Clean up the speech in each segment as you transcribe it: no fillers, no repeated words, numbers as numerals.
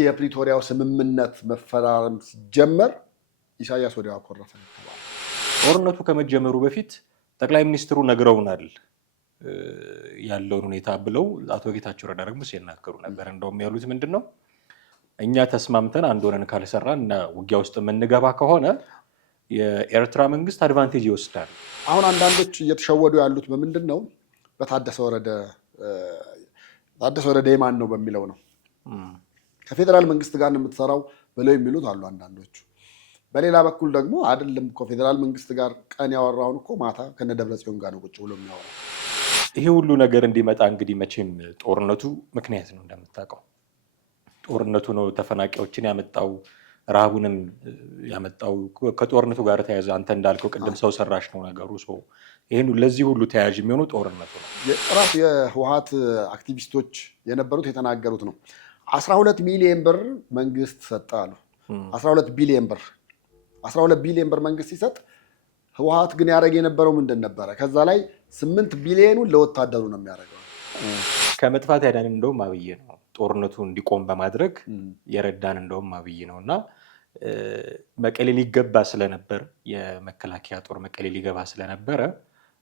የፕሪቶሪያው ስምምነት መፈራረም ሲጀመር ኢሳያስ ወዲያው አኮረፈ ተባለ። ጦርነቱ ከመጀመሩ በፊት ጠቅላይ ሚኒስትሩ ነግረውናል ያለውን ሁኔታ ብለው አቶ ጌታቸው ረዳ ደግሞ ሲናገሩ ነበር። እንደውም ያሉት ምንድነው እኛ ተስማምተን አንድ ሆነን ካልሰራን እና ውጊያ ውስጥ የምንገባ ከሆነ የኤርትራ መንግስት አድቫንቴጅ ይወስዳል። አሁን አንዳንዶች እየተሸወዱ ያሉት በምንድነው በታደሰ ወረደ የማን ነው በሚለው ነው። ከፌደራል መንግስት ጋር ነው የምትሰራው ብለው የሚሉት አሉ አንዳንዶቹ። በሌላ በኩል ደግሞ አይደለም እኮ ፌደራል መንግስት ጋር ቀን ያወራውን እኮ ማታ ከነ ደብረጽዮን ጋር ነው ቁጭ ብሎ የሚያወራው። ይሄ ሁሉ ነገር እንዲመጣ እንግዲህ መቼም ጦርነቱ ምክንያት ነው። እንደምታውቀው ጦርነቱ ነው ተፈናቃዮችን ያመጣው፣ ረሃቡንም ያመጣው። ከጦርነቱ ጋር ተያያዘ አንተ እንዳልከው ቅድም ሰው ሰራሽ ነው ነገሩ። ይሄን ለዚህ ሁሉ ተያያዥ የሚሆነው ጦርነቱ ነው። ራሱ የህወሓት አክቲቪስቶች የነበሩት የተናገሩት ነው። 12 ሚሊዮን ብር መንግስት ሰጠ አሉ። 12 ቢሊዮን ብር መንግስት ሲሰጥ ህወሓት ግን ያደረገ የነበረው ምንድን ነበረ? ከዛ ላይ 8 ቢሊዮኑን ለወታደሩ ነው የሚያደርገው። ከመጥፋት ያዳንን እንደውም አብይ ነው። ጦርነቱ እንዲቆም በማድረግ የረዳን እንደውም አብይ ነው። እና መቀሌ ሊገባ ስለነበር የመከላከያ ጦር መቀሌ ሊገባ ስለነበረ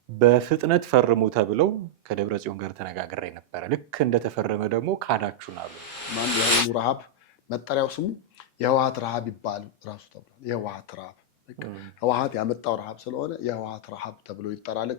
በፍጥነት ፈርሙ ተብለው ከደብረ ጽዮን ጋር ተነጋግሬ ነበረ። ልክ እንደተፈረመ ደግሞ ካዳችሁን አሉ። ማን የአሁኑ ረሃብ መጠሪያው ስሙ የህወሓት ረሃብ ይባል ራሱ ተብሏል። የህወሓት ረሃብ ህወሓት ያመጣው ረሃብ ስለሆነ የህወሓት ረሃብ ተብሎ ይጠራል።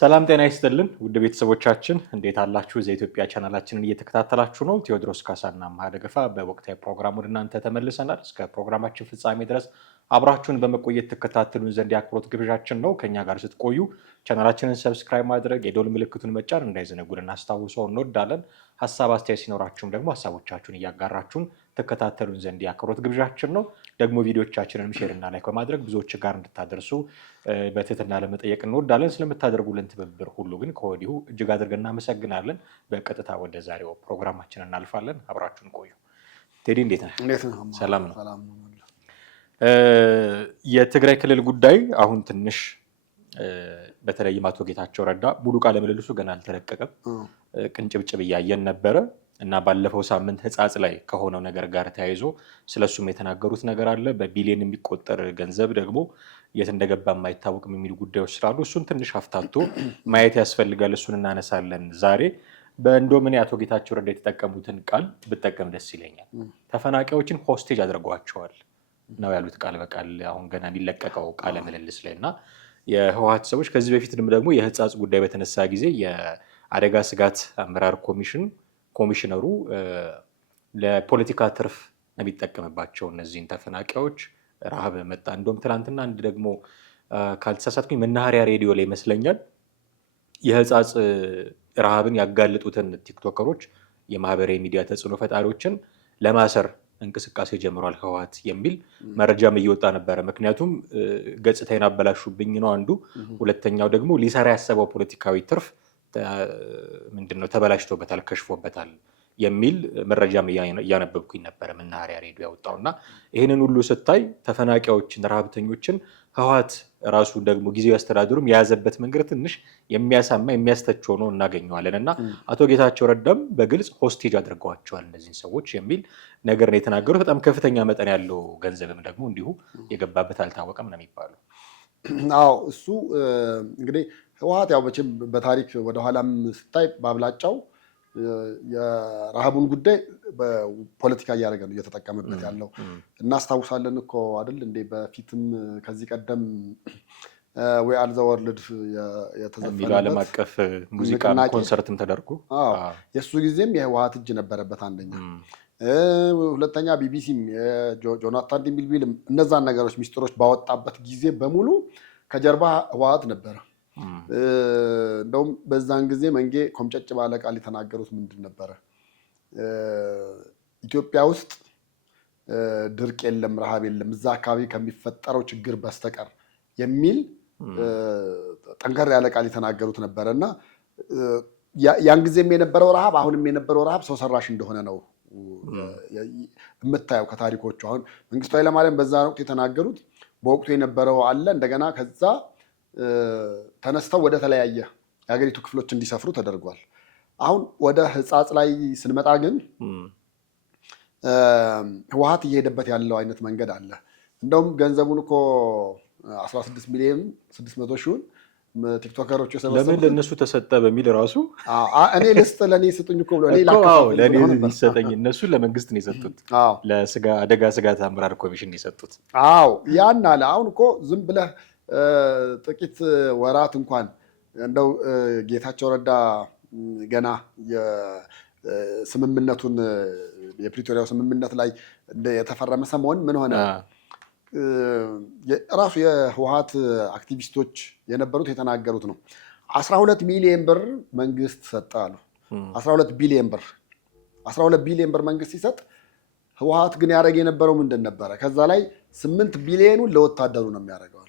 ሰላም ጤና ይስጥልን ውድ ቤተሰቦቻችን እንዴት አላችሁ? ዘኢትዮጵያ ቻናላችንን እየተከታተላችሁ ነው። ቴዎድሮስ ካሳና አምሃ ደገፋ በወቅታዊ ፕሮግራም ወደ እናንተ ተመልሰናል። እስከ ፕሮግራማችን ፍጻሜ ድረስ አብራችሁን በመቆየት ተከታተሉን ዘንድ የአክብሮት ግብዣችን ነው። ከኛ ጋር ስትቆዩ ቻናላችንን ሰብስክራይብ ማድረግ፣ የደወል ምልክቱን መጫን እንዳይዘነጉን እናስታውሰው እንወዳለን። ሀሳብ አስተያየት ሲኖራችሁም ደግሞ ሀሳቦቻችሁን እያጋራችሁን ተከታተሉን ዘንድ የአክብሮት ግብዣችን ነው። ደግሞ ቪዲዮቻችንን ሼር እና ላይክ በማድረግ ብዙዎች ጋር እንድታደርሱ በትህትና ለመጠየቅ እንወዳለን። ስለምታደርጉልን ትብብር ሁሉ ግን ከወዲሁ እጅግ አድርገን እናመሰግናለን። በቀጥታ ወደ ዛሬው ፕሮግራማችን እናልፋለን። አብራችሁን ቆዩ። ቴዲ እንዴት ነህ? ሰላም ነው? የትግራይ ክልል ጉዳይ አሁን ትንሽ በተለይም አቶ ጌታቸው ረዳ ሙሉ ቃለ ምልልሱ ገና አልተለቀቀም። ቅንጭብጭብ እያየን ነበረ እና ባለፈው ሳምንት ህጻጽ ላይ ከሆነው ነገር ጋር ተያይዞ ስለሱም የተናገሩት ነገር አለ። በቢሊዮን የሚቆጠር ገንዘብ ደግሞ የት እንደገባ የማይታወቅም የሚሉ ጉዳዮች ስላሉ እሱን ትንሽ አፍታቶ ማየት ያስፈልጋል። እሱን እናነሳለን ዛሬ። በእንዶምን አቶ ጌታቸው ረዳ የተጠቀሙትን ቃል ብጠቀም ደስ ይለኛል። ተፈናቃዮችን ሆስቴጅ አድርገዋቸዋል ነው ያሉት ቃል በቃል አሁን ገና የሚለቀቀው ቃለ ምልልስ ላይ። እና የህወሓት ሰዎች ከዚህ በፊት ደግሞ የህጻጽ ጉዳይ በተነሳ ጊዜ የአደጋ ስጋት አመራር ኮሚሽነሩ ለፖለቲካ ትርፍ የሚጠቀምባቸው እነዚህን ተፈናቃዮች ረሃብ መጣ። እንደውም ትናንትና አንድ ደግሞ ካልተሳሳትኩኝ መናኸሪያ ሬዲዮ ላይ ይመስለኛል የህጻጽ ረሃብን ያጋለጡትን ቲክቶከሮች፣ የማህበራዊ ሚዲያ ተጽዕኖ ፈጣሪዎችን ለማሰር እንቅስቃሴ ጀምሯል ህወሓት የሚል መረጃም እየወጣ ነበረ። ምክንያቱም ገጽታዬን አበላሹብኝ ነው አንዱ። ሁለተኛው ደግሞ ሊሰራ ያሰበው ፖለቲካዊ ትርፍ ምንድነው ተበላሽቶበታል፣ ከሽፎበታል የሚል መረጃም እያነበብኩኝ ነበረ መናኸሪያ ሬዲዮ ያወጣውና ይህንን ሁሉ ስታይ ተፈናቃዮችን፣ ረሃብተኞችን ህወሓት ራሱ ደግሞ ጊዜያዊ አስተዳደሩም የያዘበት መንገድ ትንሽ የሚያሳማ የሚያስተች ሆኖ እናገኘዋለን። እና አቶ ጌታቸው ረዳም በግልጽ ሆስቴጅ አድርገዋቸዋል እነዚህን ሰዎች የሚል ነገር ነው የተናገሩት። በጣም ከፍተኛ መጠን ያለው ገንዘብም ደግሞ እንዲሁ የገባበት አልታወቀም ነው የሚባለው። አዎ እሱ እንግዲህ ህወሓት ያው መቼም በታሪክ ወደኋላም ስታይ ባብላጫው የረሃቡን ጉዳይ በፖለቲካ እያደረገ ነው እየተጠቀመበት ያለው። እናስታውሳለን እኮ አይደል እንዴ በፊትም ከዚህ ቀደም ወይ አል ዘ ወርልድ የተዘፈነበት ዓለም አቀፍ ሙዚቃ ኮንሰርትም ተደርጎ የእሱ ጊዜም የህወሓት እጅ ነበረበት አንደኛ። ሁለተኛ ቢቢሲም ጆናታን ዲምቢልቢልም እነዛን ነገሮች ሚስጥሮች ባወጣበት ጊዜ በሙሉ ከጀርባ ህወሓት ነበረ። እንደውም በዛን ጊዜ መንጌ ኮምጨጭ ባለ ቃል የተናገሩት ምንድን ነበረ? ኢትዮጵያ ውስጥ ድርቅ የለም፣ ረሃብ የለም እዛ አካባቢ ከሚፈጠረው ችግር በስተቀር የሚል ጠንከር ያለ ቃል የተናገሩት ነበረ። እና ያን ጊዜም የነበረው ረሃብ አሁንም የነበረው ረሃብ ሰው ሰራሽ እንደሆነ ነው የምታየው ከታሪኮቹ። አሁን መንግስቱ ኃይለማርያም በዛ ወቅት የተናገሩት በወቅቱ የነበረው አለ እንደገና ከዛ ተነስተው ወደ ተለያየ የሀገሪቱ ክፍሎች እንዲሰፍሩ ተደርጓል። አሁን ወደ ሕጻጽ ላይ ስንመጣ ግን ህወሓት እየሄደበት ያለው አይነት መንገድ አለ። እንደውም ገንዘቡን እኮ 16 ሚሊዮን 600 ሺውን ቲክቶከሮች የሰበሰቡት ለምን ለእነሱ ተሰጠ በሚል ራሱ እኔ ልስጥ ለእኔ ስጡኝ እኮ ብሎ ለእኔ ይሰጠኝ እነሱ ለመንግስት ነው የሰጡት፣ ለአደጋ ስጋት አመራር ኮሚሽን ነው የሰጡት። አዎ ያን አለ። አሁን እኮ ዝም ብለህ ጥቂት ወራት እንኳን እንደው ጌታቸው ረዳ ገና ስምምነቱን የፕሪቶሪያው ስምምነት ላይ የተፈረመ ሰሞን ምን ሆነ? ራሱ የህወሓት አክቲቪስቶች የነበሩት የተናገሩት ነው። 12 ሚሊዮን ብር መንግስት ሰጠ አሉ። 12 ቢሊዮን ብር 12 ቢሊዮን ብር መንግስት ሲሰጥ ህወሓት ግን ያደረገ የነበረው ምንድን ነበረ? ከዛ ላይ 8 ቢሊዮኑን ለወታደሩ ነው የሚያደርገው።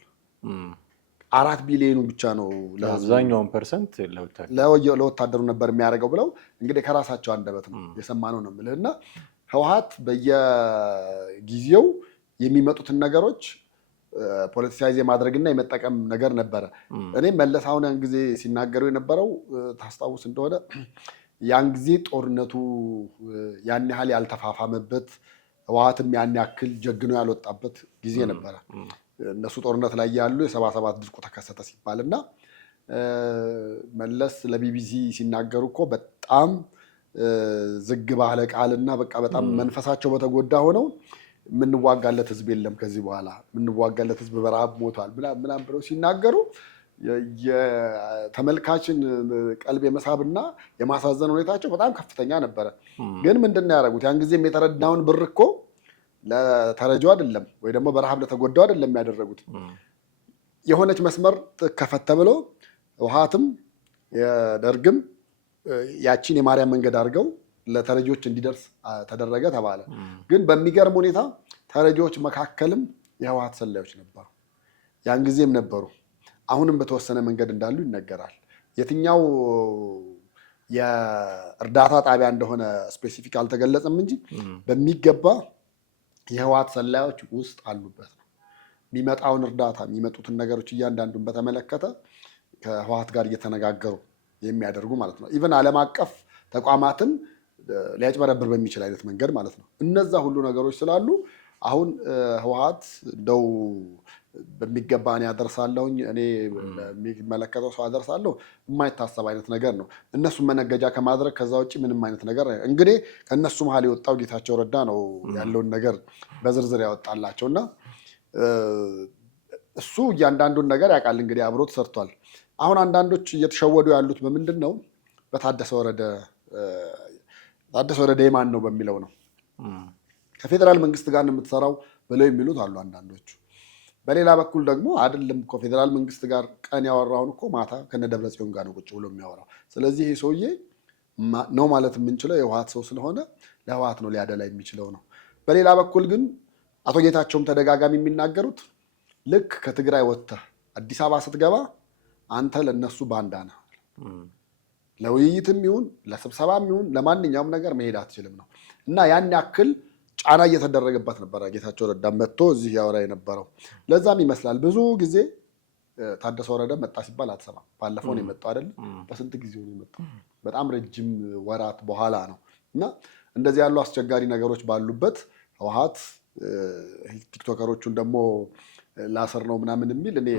4 ቢሊዮኑ ብቻ ነው አብዛኛውን ፐርሰንት ለወታደሩ ነበር የሚያደርገው ብለው እንግዲህ ከራሳቸው አንደበት ነው የሰማነው ነው የምልህ። እና ህወሓት በየጊዜው የሚመጡትን ነገሮች ፖለቲሳይዝ የማድረግና የመጠቀም ነገር ነበረ። እኔም መለስ አሁን ያን ጊዜ ሲናገሩ የነበረው ታስታውስ እንደሆነ ያን ጊዜ ጦርነቱ ያን ያህል ያልተፋፋመበት ህወሓትም ያን ያክል ጀግኖ ያልወጣበት ጊዜ ነበረ። እነሱ ጦርነት ላይ ያሉ የ77 ድርቁ ተከሰተ ሲባል እና መለስ ለቢቢሲ ሲናገሩ እኮ በጣም ዝግ ባለ ቃልና በቃ በጣም መንፈሳቸው በተጎዳ ሆነው የምንዋጋለት ህዝብ የለም ከዚህ በኋላ የምንዋጋለት ህዝብ በረሃብ ሞቷል ምናምን ብለው ሲናገሩ የተመልካችን ቀልብ የመሳብና የማሳዘን ሁኔታቸው በጣም ከፍተኛ ነበረ። ግን ምንድን ነው ያደረጉት? ያን ጊዜም የተረዳውን ብር እኮ ለተረጂው አይደለም ወይ ደግሞ በረሃብ ለተጎዳው አይደለም ያደረጉት። የሆነች መስመር ከፈተ ብሎ ህወሓትም የደርግም ያቺን የማርያም መንገድ አድርገው ለተረጂዎች እንዲደርስ ተደረገ ተባለ። ግን በሚገርም ሁኔታ ተረጂዎች መካከልም የህወሓት ሰላዮች ነበሩ። ያን ጊዜም ነበሩ፣ አሁንም በተወሰነ መንገድ እንዳሉ ይነገራል። የትኛው የእርዳታ ጣቢያ እንደሆነ ስፔሲፊክ አልተገለጸም እንጂ በሚገባ የህወሓት ሰላዮች ውስጥ አሉበት ነው። የሚመጣውን እርዳታ የሚመጡትን ነገሮች እያንዳንዱን በተመለከተ ከህወሓት ጋር እየተነጋገሩ የሚያደርጉ ማለት ነው። ኢቨን ዓለም አቀፍ ተቋማትን ሊያጭበረብር በሚችል አይነት መንገድ ማለት ነው። እነዛ ሁሉ ነገሮች ስላሉ አሁን ህወሓት እንደው በሚገባ እኔ አደርሳለሁኝ እኔ የሚመለከተው ሰው አደርሳለሁ የማይታሰብ አይነት ነገር ነው። እነሱን መነገጃ ከማድረግ ከዛ ውጭ ምንም አይነት ነገር እንግዲህ ከእነሱ መሀል የወጣው ጌታቸው ረዳ ነው ያለውን ነገር በዝርዝር ያወጣላቸው እና እሱ እያንዳንዱን ነገር ያውቃል። እንግዲህ አብሮት ሰርቷል። አሁን አንዳንዶች እየተሸወዱ ያሉት በምንድን ነው? በታደሰ ወረደ የማን ነው በሚለው ነው። ከፌዴራል መንግስት ጋር ነው የምትሰራው ብለው የሚሉት አሉ አንዳንዶቹ። በሌላ በኩል ደግሞ አይደለም እኮ ፌዴራል መንግስት ጋር ቀን ያወራውን እኮ ማታ ከነደብረጽዮን ጋር ነው ቁጭ ብሎ የሚያወራው። ስለዚህ ይህ ሰውዬ ነው ማለት የምንችለው የህወሓት ሰው ስለሆነ ለህወሓት ነው ሊያደላ የሚችለው ነው። በሌላ በኩል ግን አቶ ጌታቸውም ተደጋጋሚ የሚናገሩት ልክ ከትግራይ ወጥተህ አዲስ አበባ ስትገባ አንተ ለነሱ ባንዳ ነህ፣ ለውይይትም ይሁን ለስብሰባም ይሁን ለማንኛውም ነገር መሄድ አትችልም ነው እና ያን ያክል ጫና እየተደረገበት ነበረ ጌታቸው ረዳ መጥቶ እዚህ ያወራ የነበረው። ለዛም ይመስላል ብዙ ጊዜ ታደሰ ወረደ መጣ ሲባል አትሰማም። ባለፈው ነው የመጣው አይደለም? በስንት ጊዜው ነው የመጣው? በጣም ረጅም ወራት በኋላ ነው። እና እንደዚህ ያሉ አስቸጋሪ ነገሮች ባሉበት ህወሓት ቲክቶከሮቹን ደግሞ ላስር ነው ምናምን የሚል እኔ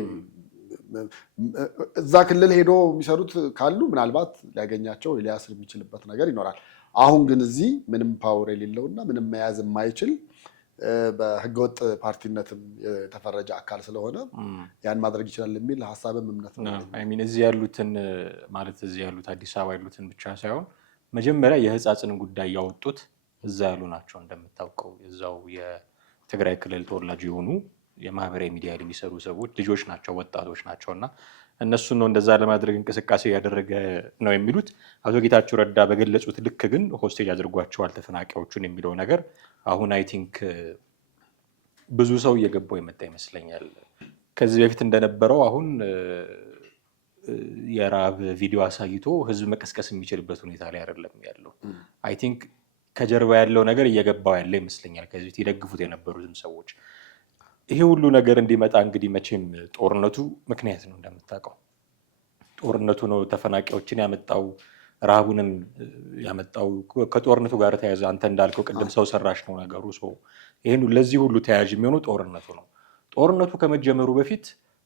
እዛ ክልል ሄዶ የሚሰሩት ካሉ ምናልባት ሊያገኛቸው ሊያስር የሚችልበት ነገር ይኖራል። አሁን ግን እዚህ ምንም ፓወር የሌለውና ምንም መያዝ የማይችል በህገወጥ ፓርቲነትም የተፈረጀ አካል ስለሆነ ያን ማድረግ ይችላል የሚል ሀሳብም እምነት ነው። እዚህ ያሉትን ማለት እዚህ ያሉት አዲስ አበባ ያሉትን ብቻ ሳይሆን መጀመሪያ የህጻጽን ጉዳይ ያወጡት እዛ ያሉ ናቸው። እንደምታውቀው እዛው የትግራይ ክልል ተወላጅ የሆኑ የማህበራዊ ሚዲያ የሚሰሩ ሰዎች ልጆች ናቸው፣ ወጣቶች ናቸው እና እነሱን ነው እንደዛ ለማድረግ እንቅስቃሴ ያደረገ ነው የሚሉት። አቶ ጌታቸው ረዳ በገለጹት ልክ ግን ሆስቴጅ አድርጓቸዋል ተፈናቃዮቹን የሚለው ነገር አሁን አይ ቲንክ ብዙ ሰው እየገባው የመጣ ይመስለኛል። ከዚህ በፊት እንደነበረው አሁን የራብ ቪዲዮ አሳይቶ ህዝብ መቀስቀስ የሚችልበት ሁኔታ ላይ አይደለም ያለው። አይ ቲንክ ከጀርባ ያለው ነገር እየገባው ያለ ይመስለኛል። ከዚህ በፊት ይደግፉት የነበሩትም ሰዎች ይሄ ሁሉ ነገር እንዲመጣ እንግዲህ መቼም ጦርነቱ ምክንያት ነው። እንደምታውቀው ጦርነቱ ነው ተፈናቃዮችን ያመጣው፣ ረሃቡንም ያመጣው። ከጦርነቱ ጋር ተያያዘ አንተ እንዳልከው ቅድም ሰው ሰራሽ ነው ነገሩ። ይህን ለዚህ ሁሉ ተያያዥ የሚሆኑ ጦርነቱ ነው። ጦርነቱ ከመጀመሩ በፊት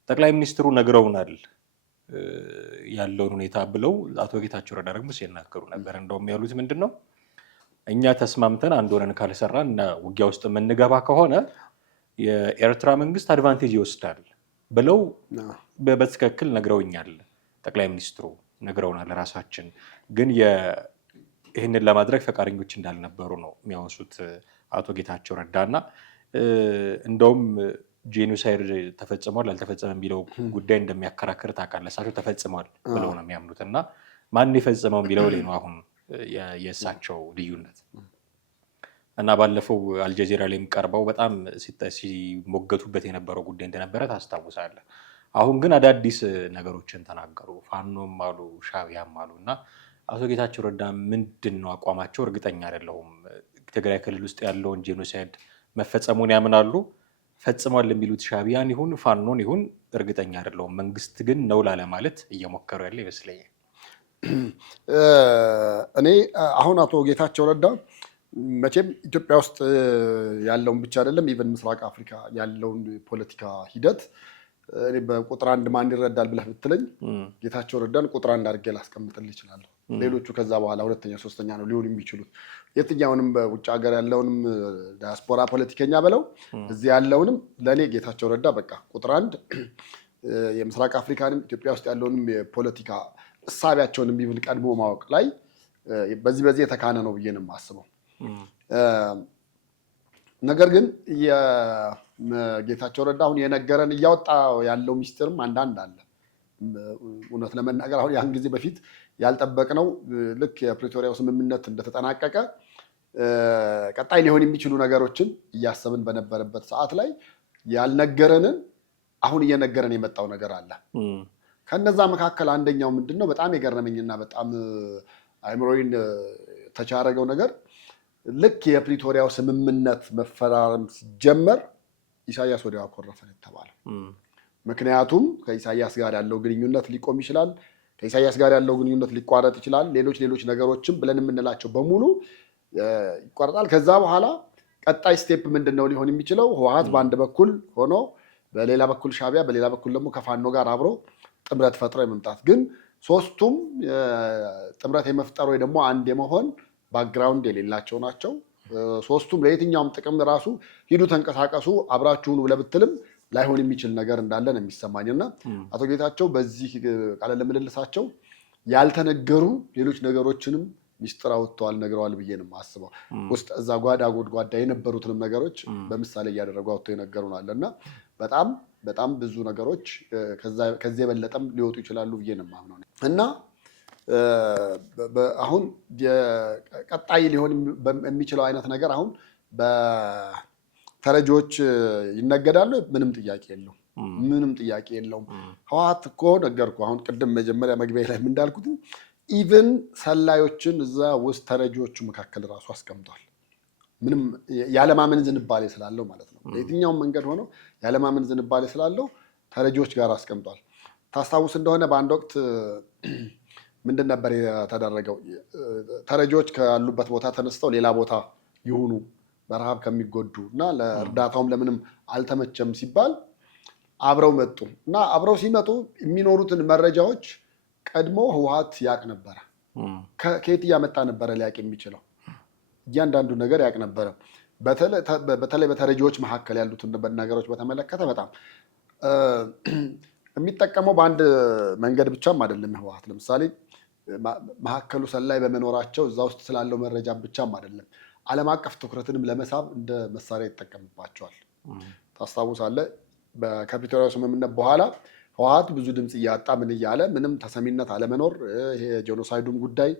ጠቅላይ ሚኒስትሩ ነግረውናል ያለውን ሁኔታ ብለው አቶ ጌታቸው ረዳ ደግሞ ሲናገሩ ነበር። እንደውም ያሉት ምንድን ነው እኛ ተስማምተን አንድ ሆነን ካልሰራን እና ውጊያ ውስጥ የምንገባ ከሆነ የኤርትራ መንግስት አድቫንቴጅ ይወስዳል ብለው በትክክል ነግረውኛል። ጠቅላይ ሚኒስትሩ ነግረውናል። ራሳችን ግን ይህንን ለማድረግ ፈቃደኞች እንዳልነበሩ ነው የሚያወሱት አቶ ጌታቸው ረዳ እና እንደውም ጄኖሳይድ ተፈጽሟል አልተፈጸመም የሚለው ጉዳይ እንደሚያከራክር ታውቃለህ። እሳቸው ተፈጽሟል ብለው ነው የሚያምኑት እና ማን የፈጸመው የሚለው ላይ ነው አሁን የእሳቸው ልዩነት እና ባለፈው አልጀዚራ ላይም ቀርበው በጣም ሲሞገቱበት የነበረው ጉዳይ እንደነበረ ታስታውሳለህ። አሁን ግን አዳዲስ ነገሮችን ተናገሩ። ፋኖም አሉ ሻዕቢያም አሉ እና አቶ ጌታቸው ረዳ ምንድን ነው አቋማቸው? እርግጠኛ አይደለሁም። ትግራይ ክልል ውስጥ ያለውን ጄኖሳይድ መፈጸሙን ያምናሉ። ፈጽሟል የሚሉት ሻዕቢያን ይሁን ፋኖን ይሁን እርግጠኛ አይደለሁም። መንግስት ግን ነው ላለማለት እየሞከሩ ያለ ይመስለኛል። እኔ አሁን አቶ ጌታቸው ረዳ መቼም ኢትዮጵያ ውስጥ ያለውን ብቻ አይደለም ኢቨን ምስራቅ አፍሪካ ያለውን ፖለቲካ ሂደት እኔ በቁጥር አንድ ማን ይረዳል ብለህ ብትለኝ ጌታቸው ረዳን ቁጥር አንድ አድርጌ ላስቀምጥልህ እችላለሁ። ሌሎቹ ከዛ በኋላ ሁለተኛ ሶስተኛ ነው ሊሆኑ የሚችሉት። የትኛውንም በውጭ ሀገር ያለውንም ዲያስፖራ ፖለቲከኛ ብለው እዚህ ያለውንም ለእኔ ጌታቸው ረዳ በቃ ቁጥር አንድ፣ የምስራቅ አፍሪካንም ኢትዮጵያ ውስጥ ያለውንም የፖለቲካ እሳቢያቸውንም ቢብል ቀድሞ ማወቅ ላይ በዚህ የተካነ ነው ብዬ ነው የማስበው። ነገር ግን የጌታቸው ረዳ አሁን የነገረን እያወጣ ያለው ሚስጥርም አንዳንድ አለ። እውነት ለመናገር አሁን ያን ጊዜ በፊት ያልጠበቅነው ልክ የፕሪቶሪያው ስምምነት እንደተጠናቀቀ ቀጣይ ሊሆን የሚችሉ ነገሮችን እያሰብን በነበረበት ሰዓት ላይ ያልነገረንን አሁን እየነገረን የመጣው ነገር አለ። ከነዛ መካከል አንደኛው ምንድን ነው በጣም የገረመኝና በጣም አእምሮዬን ተቻረገው ነገር ልክ የፕሪቶሪያው ስምምነት መፈራረም ሲጀመር ኢሳያስ ወዲያው አኮረፈ የተባለው። ምክንያቱም ከኢሳያስ ጋር ያለው ግንኙነት ሊቆም ይችላል፣ ከኢሳያስ ጋር ያለው ግንኙነት ሊቋረጥ ይችላል፣ ሌሎች ነገሮችም ብለን የምንላቸው በሙሉ ይቋረጣል። ከዛ በኋላ ቀጣይ ስቴፕ ምንድነው ሊሆን የሚችለው? ህወሓት በአንድ በኩል ሆኖ በሌላ በኩል ሻዕቢያ፣ በሌላ በኩል ደግሞ ከፋኖ ጋር አብሮ ጥምረት ፈጥሮ የመምጣት ግን ሶስቱም ጥምረት የመፍጠር ወይ ደግሞ አንድ የመሆን ባክግራውንድ የሌላቸው ናቸው። ሶስቱም ለየትኛውም ጥቅም ራሱ ሂዱ ተንቀሳቀሱ አብራችሁን ብለህ ብትልም ላይሆን የሚችል ነገር እንዳለ ነው የሚሰማኝ እና አቶ ጌታቸው በዚህ ቃለ ምልልሳቸው ያልተነገሩ ሌሎች ነገሮችንም ሚስጥር አውጥተዋል ነግረዋል ብዬ ነው የማስበው። ውስጥ እዛ ጓዳ ጎድጓዳ የነበሩትንም ነገሮች በምሳሌ እያደረጉ አውጥተው ይነገሩናል እና በጣም ብዙ ነገሮች ከዚህ የበለጠም ሊወጡ ይችላሉ ብዬ ነው የማምነው እና አሁን ቀጣይ ሊሆን የሚችለው አይነት ነገር አሁን በተረጂዎች ይነገዳሉ። ምንም ጥያቄ የለውም። ህወሓት እኮ ነገርኩህ አሁን ቅድም መጀመሪያ መግቢያ ላይ እንዳልኩት ኢቭን ሰላዮችን እዛ ውስጥ ተረጂዎቹ መካከል ራሱ አስቀምጧል። ምንም ያለማመን ዝንባሌ ስላለው ማለት ነው። በየትኛውም መንገድ ሆኖ ያለማመን ዝንባሌ ስላለው ተረጂዎች ጋር አስቀምጧል። ታስታውስ እንደሆነ በአንድ ወቅት ምንድን ነበር የተደረገው? ተረጂዎች ካሉበት ቦታ ተነስተው ሌላ ቦታ ይሁኑ በረሃብ ከሚጎዱ እና ለእርዳታውም ለምንም አልተመቸም ሲባል አብረው መጡ እና አብረው ሲመጡ የሚኖሩትን መረጃዎች ቀድሞ ህወሓት ያቅ ነበረ። ከየት እያመጣ ነበረ ሊያቅ የሚችለው? እያንዳንዱ ነገር ያቅ ነበረ። በተለይ በተረጂዎች መካከል ያሉትን ነገሮች በተመለከተ በጣም የሚጠቀመው በአንድ መንገድ ብቻም አይደለም ህወሓት። ለምሳሌ መካከሉ ሰላይ በመኖራቸው እዛ ውስጥ ስላለው መረጃ ብቻም አይደለም፣ ዓለም አቀፍ ትኩረትንም ለመሳብ እንደ መሳሪያ ይጠቀምባቸዋል። ታስታውሳለህ? ከፕሪቶሪያው ስምምነት በኋላ ህወሓት ብዙ ድምፅ እያጣ ምን እያለ ምንም ተሰሚነት አለመኖር፣ ይሄ ጄኖሳይዱን ጉዳይ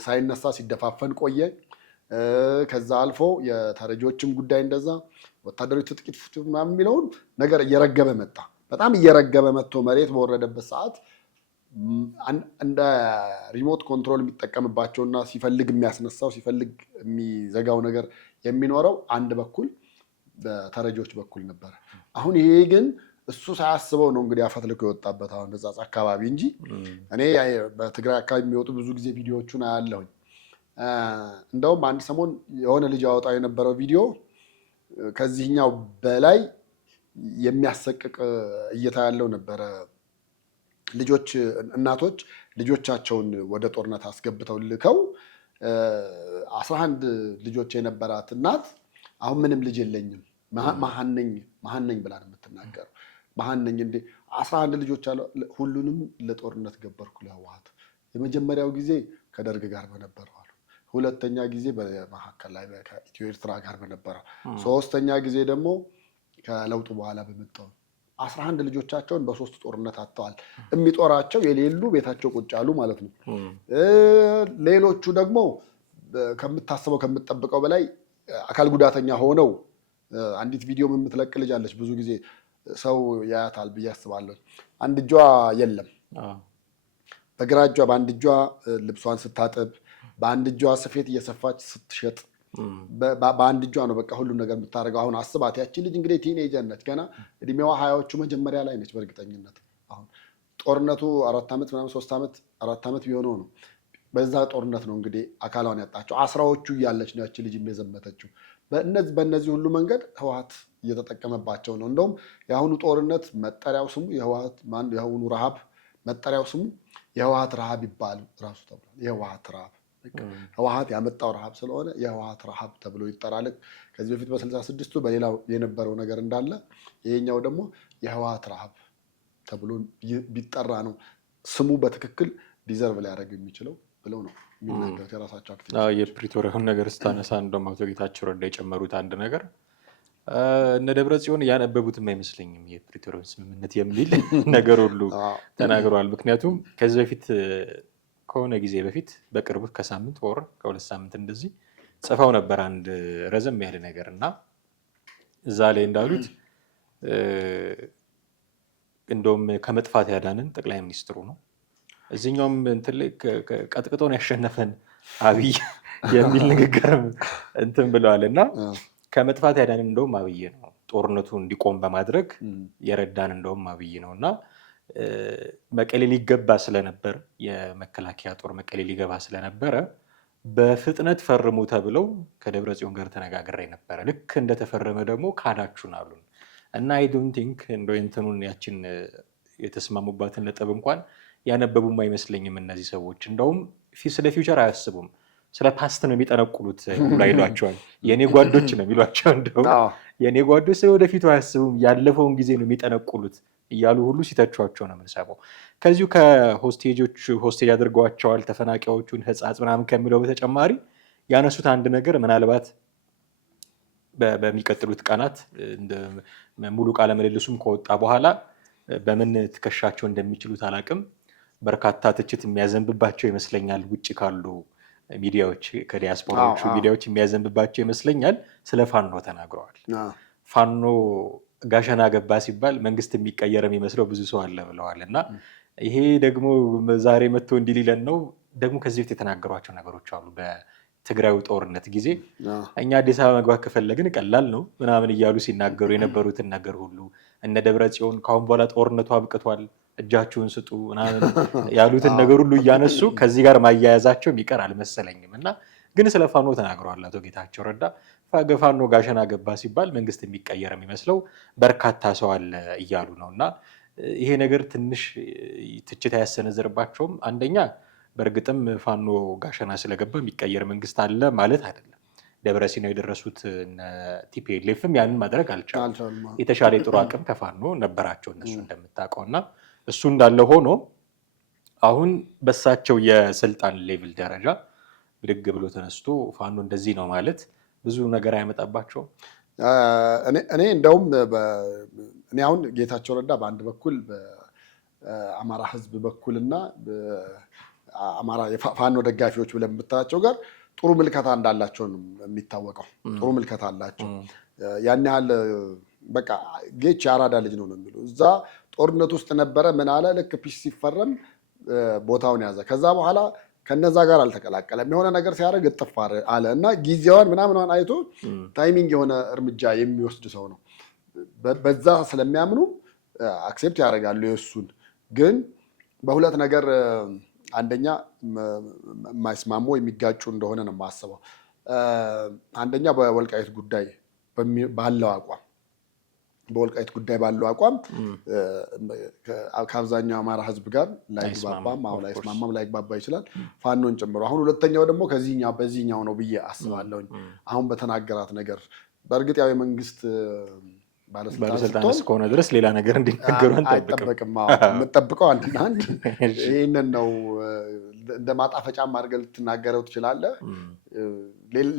ሳይነሳ ሲደፋፈን ቆየ። ከዛ አልፎ የተረጂዎችም ጉዳይ እንደዛ ወታደሮች ጥቂት የሚለውን ነገር እየረገበ መጣ። በጣም እየረገበ መጥቶ መሬት በወረደበት ሰዓት እንደ ሪሞት ኮንትሮል የሚጠቀምባቸውና ሲፈልግ የሚያስነሳው ሲፈልግ የሚዘጋው ነገር የሚኖረው አንድ በኩል በተረጂዎች በኩል ነበረ። አሁን ይሄ ግን እሱ ሳያስበው ነው እንግዲህ አፈትልኮ የወጣበት አሁን ነጻጽ አካባቢ እንጂ እኔ በትግራይ አካባቢ የሚወጡ ብዙ ጊዜ ቪዲዮዎቹን አያለሁኝ። እንደውም አንድ ሰሞን የሆነ ልጅ ያወጣው የነበረው ቪዲዮ ከዚህኛው በላይ የሚያሰቅቅ እይታ ያለው ነበረ። እናቶች ልጆቻቸውን ወደ ጦርነት አስገብተው ልከው 11 ልጆች የነበራት እናት አሁን ምንም ልጅ የለኝም መሀን ነኝ ብላ ነው የምትናገረው። መሀን ነኝ እንዴ 11 ልጆች አለ። ሁሉንም ለጦርነት ገበርኩ ለህወሓት። የመጀመሪያው ጊዜ ከደርግ ጋር በነበረው አሉ። ሁለተኛ ጊዜ በመካከል ላይ ከኢትዮ ኤርትራ ጋር በነበረው፣ ሶስተኛ ጊዜ ደግሞ ከለውጡ በኋላ በመጣው 11 ልጆቻቸውን በ3 ጦርነት አጥተዋል። የሚጦራቸው የሌሉ ቤታቸው ቁጭ አሉ ማለት ነው። ሌሎቹ ደግሞ ከምታስበው ከምትጠብቀው በላይ አካል ጉዳተኛ ሆነው አንዲት ቪዲዮ የምትለቅ ልጅ አለች። ብዙ ጊዜ ሰው ያያታል ብዬ አስባለሁ። አንድ እጇ የለም። በግራ እጇ በአንድ እጇ ልብሷን ስታጥብ፣ በአንድ እጇ ስፌት እየሰፋች ስትሸጥ፣ በአንድ እጇ ነው በቃ ሁሉም ነገር የምታደርገው። አሁን አስባት፣ ያቺ ልጅ እንግዲህ ቲኔጀር ነች፣ ገና እድሜዋ 20ዎቹ መጀመሪያ ላይ ነች። በእርግጠኝነት አሁን ጦርነቱ 4 ዓመት ምናምን 3 ዓመት 4 ዓመት ቢሆነው ነው። በዛ ጦርነት ነው እንግዲህ አካሏን ያጣቸው። 10ዎቹ እያለች ነው ያቺ ልጅ የዘመተችው። በእነዚህ ሁሉ መንገድ ህወሓት እየተጠቀመባቸው ነው። እንደውም የአሁኑ ጦርነት መጠሪያው ስሙ የአሁኑ ረሃብ መጠሪያው ስሙ የህወሓት ረሃብ ይባል ራሱ ተብሏል። የህወሓት ረሃብ ህወሓት ያመጣው ረሃብ ስለሆነ የህወሓት ረሃብ ተብሎ ይጠራል። ከዚህ በፊት በ66ቱ በሌላው የነበረው ነገር እንዳለ ይሄኛው ደግሞ የህወሓት ረሃብ ተብሎ ቢጠራ ነው ስሙ በትክክል ዲዘርቭ ሊያደርግ የሚችለው ብለው ነው የሚናገሩት የራሳቸው አክቲቪስቶች። የፕሪቶሪያውን ነገር ስታነሳ እንደውም አቶ ጌታቸው ረዳ የጨመሩት አንድ ነገር እነ ደብረጽዮን ያነበቡትም አይመስለኝም የፕሪቶሪያውን ስምምነት የሚል ነገር ሁሉ ተናግረዋል። ምክንያቱም ከዚህ በፊት ከሆነ ጊዜ በፊት በቅርቡ ከሳምንት ወር ከ2 ሳምንት እንደዚህ ጽፈው ነበር አንድ ረዘም ያለ ነገር እና እዛ ላይ እንዳሉት እንደውም ከመጥፋት ያዳንን ጠቅላይ ሚኒስትሩ ነው፣ እዚህኛውም እንትን ላይ ቀጥቅጦን ያሸነፈን አብይ የሚል ንግግር እንትን ብለዋል እና ከመጥፋት ያዳንን እንደውም አብይ ነው፣ ጦርነቱ እንዲቆም በማድረግ የረዳን እንደውም አብይ ነው እና መቀሌ ሊገባ ስለነበር የመከላከያ ጦር መቀሌ ሊገባ ስለነበረ በፍጥነት ፈርሙ ተብለው ከደብረ ጽዮን ጋር ተነጋግሬ ነበረ። ልክ እንደተፈረመ ደግሞ ካዳችሁን አሉን እና አይ ዶንት ቲንክ እንደው እንትኑን ያችን የተስማሙባትን ነጥብ እንኳን ያነበቡም አይመስለኝም እነዚህ ሰዎች። እንደውም ስለ ፊውቸር አያስቡም፣ ስለ ፓስት ነው የሚጠነቁሉት ላይ ይሏቸዋል። የኔ ጓዶች ነው የሚሏቸው። እንደውም የኔ ጓዶች ስለ ወደፊቱ አያስቡም፣ ያለፈውን ጊዜ ነው የሚጠነቁሉት እያሉ ሁሉ ሲተቿቸው ነው የምንሰማው። ከዚሁ ከሆስቴጆች ሆስቴጅ አድርገዋቸዋል ተፈናቃዮቹን ህጻጽ ምናምን ከሚለው በተጨማሪ ያነሱት አንድ ነገር ምናልባት በሚቀጥሉት ቀናት ሙሉ ቃለ ምልልሱም ከወጣ በኋላ በምን ትከሻቸው እንደሚችሉት አላቅም፣ በርካታ ትችት የሚያዘንብባቸው ይመስለኛል። ውጭ ካሉ ሚዲያዎች ከዲያስፖራዎቹ ሚዲያዎች የሚያዘንብባቸው ይመስለኛል። ስለ ፋኖ ተናግረዋል። ፋኖ ጋሸና ገባ ሲባል መንግስት የሚቀየር የሚመስለው ብዙ ሰው አለ ብለዋል እና ይሄ ደግሞ ዛሬ መጥቶ እንዲህ ሊለን ነው። ደግሞ ከዚህ በፊት የተናገሯቸው ነገሮች አሉ። በትግራዩ ጦርነት ጊዜ እኛ አዲስ አበባ መግባት ከፈለግን ቀላል ነው ምናምን እያሉ ሲናገሩ የነበሩትን ነገር ሁሉ እነ ደብረ ጽዮን ካሁን በኋላ ጦርነቱ አብቅቷል እጃችሁን ስጡ ምናምን ያሉትን ነገር ሁሉ እያነሱ ከዚህ ጋር ማያያዛቸው የሚቀር አልመሰለኝም እና ግን ስለ ፋኖ ተናግረዋል አቶ ጌታቸው ረዳ። ፋኖ ጋሸና ገባ ሲባል መንግስት የሚቀየር የሚመስለው በርካታ ሰው አለ እያሉ ነው እና ይሄ ነገር ትንሽ ትችት አያሰነዘርባቸውም? አንደኛ በእርግጥም ፋኖ ጋሸና ስለገባ የሚቀየር መንግስት አለ ማለት አይደለም። ደብረ ሲና የደረሱት ቲፒኤልኤፍም ያንን ማድረግ አልቻሉም። የተሻለ የጦር አቅም ከፋኖ ነበራቸው እነሱ እንደምታውቀው እና እሱ እንዳለ ሆኖ አሁን በሳቸው የስልጣን ሌቭል ደረጃ ብድግ ብሎ ተነስቶ ፋኖ እንደዚህ ነው ማለት ብዙ ነገር አያመጣባቸውም? እኔ እንደውም እኔ አሁን ጌታቸው ረዳ በአንድ በኩል በአማራ ህዝብ በኩልና አማራ የፋኖ ደጋፊዎች ብለን የምታያቸው ጋር ጥሩ ምልከታ እንዳላቸው ነው የሚታወቀው። ጥሩ ምልከታ አላቸው። ያን ያህል በቃ ጌች የአራዳ ልጅ ነው የሚሉ እዛ ጦርነት ውስጥ ነበረ። ምን አለ ልክ ፒስ ሲፈረም ቦታውን ያዘ። ከዛ በኋላ ከነዛ ጋር አልተቀላቀለም። የሆነ ነገር ሲያደርግ እጥፍ አለ እና ጊዜዋን ምናምን አይቶ ታይሚንግ የሆነ እርምጃ የሚወስድ ሰው ነው። በዛ ስለሚያምኑ አክሴፕት ያደርጋሉ የእሱን። ግን በሁለት ነገር አንደኛ የማይስማሙ የሚጋጩ እንደሆነ ነው የማስበው። አንደኛ በወልቃይት ጉዳይ ባለው አቋም በወልቃይት ጉዳይ ባለው አቋም ከአብዛኛው አማራ ህዝብ ጋር ላይስማማም ላይግባባ ይችላል፣ ፋኖን ጨምሮ። አሁን ሁለተኛው ደግሞ በዚህኛው ነው ብዬ አስባለሁኝ። አሁን በተናገራት ነገር በእርግጥ ያው የመንግስት ባለስልጣን እስከሆነ ድረስ ሌላ ነገር እንዲናገሩ አይጠበቅም። የምጠብቀው አንድና አንድ ይህንን ነው። እንደ ማጣፈጫም አድርገህ ልትናገረው ትችላለህ።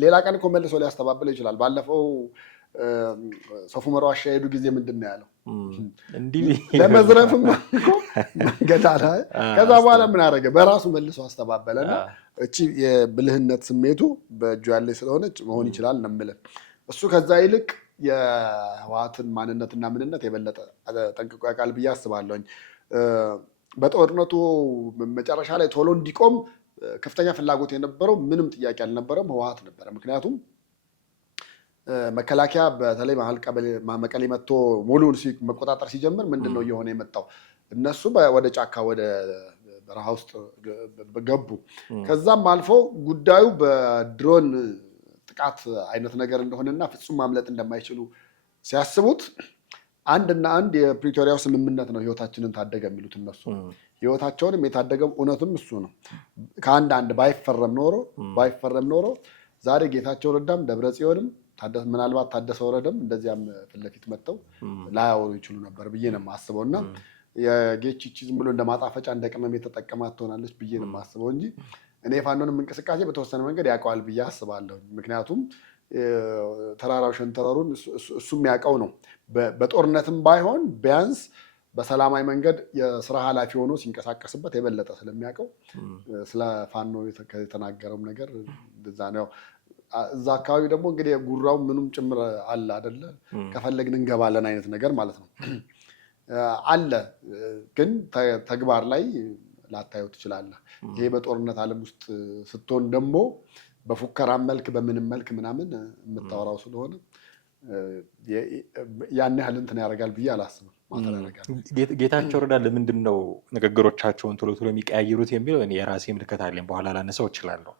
ሌላ ቀን እኮ መልሶ ሊያስተባብለው ይችላል። ባለፈው ሶፍ ዑመር ዋሻ የሄዱ ጊዜ ምንድን ነው ያለው? ለመዝረፍም መንገድ አለ። ከዛ በኋላ ምን አደረገ? በራሱ መልሶ አስተባበለና እቺ የብልህነት ስሜቱ በእጁ ያለች ስለሆነች መሆን ይችላል ነው የምልህ። እሱ ከዛ ይልቅ የህወሓትን ማንነትና ምንነት የበለጠ ጠንቅቆ ያውቃል ብዬ አስባለሁኝ። በጦርነቱ መጨረሻ ላይ ቶሎ እንዲቆም ከፍተኛ ፍላጎት የነበረው ምንም ጥያቄ አልነበረም ህወሓት ነበረ። ምክንያቱም መከላከያ በተለይ መቀሌ መጥቶ ሙሉን መቆጣጠር ሲጀምር ምንድን ነው እየሆነ የመጣው? እነሱ ወደ ጫካ ወደ በረሃ ውስጥ ገቡ። ከዛም አልፎ ጉዳዩ በድሮን ጥቃት አይነት ነገር እንደሆነና ፍጹም ማምለጥ እንደማይችሉ ሲያስቡት አንድና አንድ የፕሪቶሪያው ስምምነት ነው ህይወታችንን ታደገ የሚሉት እነሱ። ህይወታቸውንም የታደገው እውነቱም እሱ ነው። ከአንድ ባይፈረም ኖሮ ዛሬ ጌታቸው ረዳም ደብረጽዮንም ምናልባት ታደሰ ወረደም እንደዚያም ፊት ለፊት መጥተው ላያወሩ ይችሉ ነበር ብዬ ነው የማስበው። እና የጌቺቺ ዝም ብሎ እንደ ማጣፈጫ እንደ ቅመም የተጠቀማት ትሆናለች ብዬ ነው የማስበው እንጂ እኔ የፋኖንም እንቅስቃሴ በተወሰነ መንገድ ያውቀዋል ብዬ አስባለሁ። ምክንያቱም ተራራው ሸንተረሩን እሱ የሚያውቀው ነው። በጦርነትም ባይሆን ቢያንስ በሰላማዊ መንገድ የስራ ኃላፊ ሆኖ ሲንቀሳቀስበት የበለጠ ስለሚያውቀው ስለ ፋኖ የተናገረውም ነገር እንደዛ ነው። እዛ አካባቢ ደግሞ እንግዲህ ጉራው ምኑም ጭምር አለ አይደለ? ከፈለግን እንገባለን አይነት ነገር ማለት ነው አለ። ግን ተግባር ላይ ላታየው ትችላለህ። ይሄ በጦርነት ዓለም ውስጥ ስትሆን ደግሞ በፉከራ መልክ በምንም መልክ ምናምን የምታወራው ስለሆነ ያን ያህል እንትን ያደርጋል ብዬ አላስብም። ጌታቸው ረዳ ለምንድን ነው ንግግሮቻቸውን ቶሎ ቶሎ የሚቀያየሩት የሚለው እኔ የራሴ ምልከት አለኝ፣ በኋላ ላነሳው እችላለሁ።